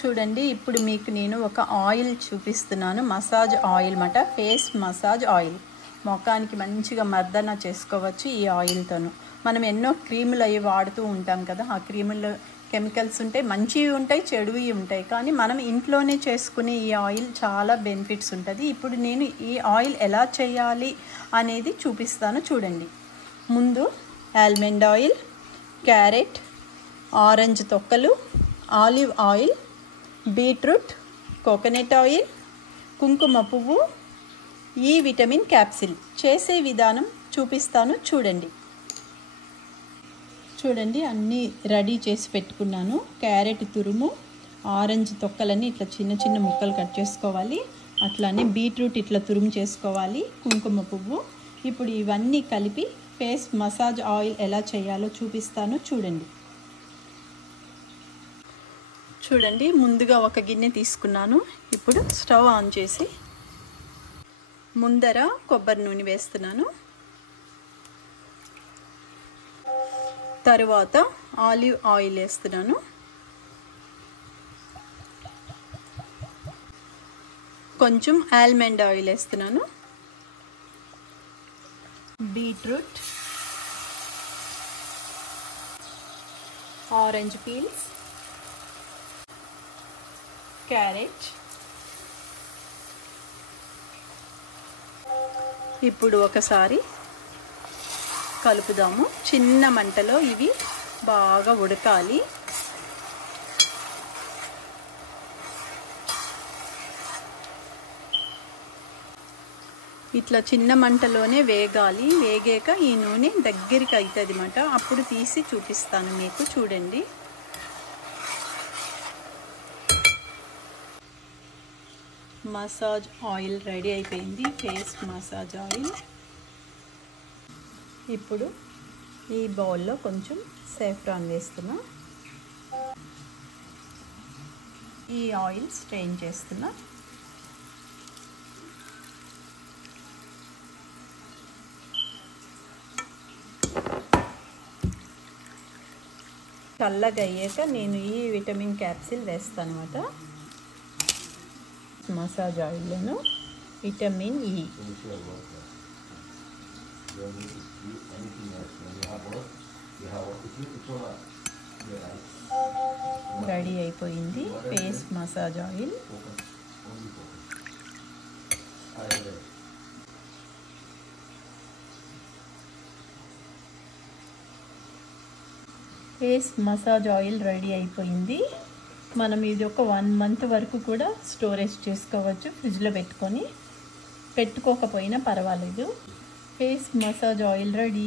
చూడండి, ఇప్పుడు మీకు నేను ఒక ఆయిల్ చూపిస్తున్నాను. మసాజ్ ఆయిల్ మాట, ఫేస్ మసాజ్ ఆయిల్. ముఖానికి మంచిగా మర్దన చేసుకోవచ్చు ఈ ఆయిల్తోను. మనం ఎన్నో క్రీములు అవి వాడుతూ ఉంటాం కదా, ఆ క్రీముల్లో కెమికల్స్ ఉంటాయి, మంచివి ఉంటాయి, చెడువి ఉంటాయి. కానీ మనం ఇంట్లోనే చేసుకునే ఈ ఆయిల్ చాలా బెనిఫిట్స్ ఉంటుంది. ఇప్పుడు నేను ఈ ఆయిల్ ఎలా చేయాలి అనేది చూపిస్తాను చూడండి. ముందు ఆల్మండ్ ఆయిల్, క్యారెట్, ఆరెంజ్ తొక్కలు, olive oil, beetroot, coconut oil, కుంకుమ పువ్వు, ఈ విటమిన్ క్యాప్సిల్. చేసే విధానం చూపిస్తాను చూడండి. చూడండి, అన్నీ రెడీ చేసి పెట్టుకున్నాను. క్యారెట్ తురుము, ఆరెంజ్ తొక్కలన్నీ ఇట్లా చిన్న చిన్న ముక్కలు కట్ చేసుకోవాలి. అట్లానే బీట్రూట్ ఇట్లా తురుము చేసుకోవాలి, కుంకుమ పువ్వు. ఇప్పుడు ఇవన్నీ కలిపి ఫేస్ మసాజ్ ఆయిల్ ఎలా చేయాలో చూపిస్తాను చూడండి. చూడండి, ముందుగా ఒక గిన్నె తీసుకున్నాను. ఇప్పుడు స్టవ్ ఆన్ చేసి ముందర కొబ్బరి నూనె వేస్తున్నాను. తరువాత ఆలివ్ ఆయిల్ వేస్తున్నాను. కొంచెం ఆల్మండ్ ఆయిల్ వేస్తున్నాను. Beetroot, orange peels, carrot. ఇప్పుడు ఒకసారి కలుపుదాము. చిన్న మంటలో ఇవి బాగా ఉడకాలి. ఇట్లా చిన్న మంటలోనే వేగాలి. వేగాక ఈ నూనె దగ్గరికి అవుతుంది అన్నమాట. అప్పుడు తీసి చూపిస్తాను మీకు. చూడండి, మసాజ్ ఆయిల్ రెడీ అయిపోయింది, ఫేస్ మసాజ్ ఆయిల్. ఇప్పుడు ఈ బౌల్లో కొంచెం సాఫ్రాన్ వేస్తున్నా. ఈ ఆయిల్ స్ట్రెయిన్ చేస్తున్నా. చల్లగా అయ్యాక నేను ఈ విటమిన్ క్యాప్సిల్ వేస్తాను అన్నమాట. మసాజ్ ఆయిల్ను విటమిన్ ఈ రెడీ అయిపోయింది, face massage oil. Face massage oil ready అయిపోయింది. మనం ఇది ఒక 1 month వరకు కూడా స్టోరేజ్ చేసుకోవచ్చు, ఫ్రిడ్జ్లో పెట్టుకొని. పెట్టుకోకపోయినా పర్వాలేదు. Face massage oil ready.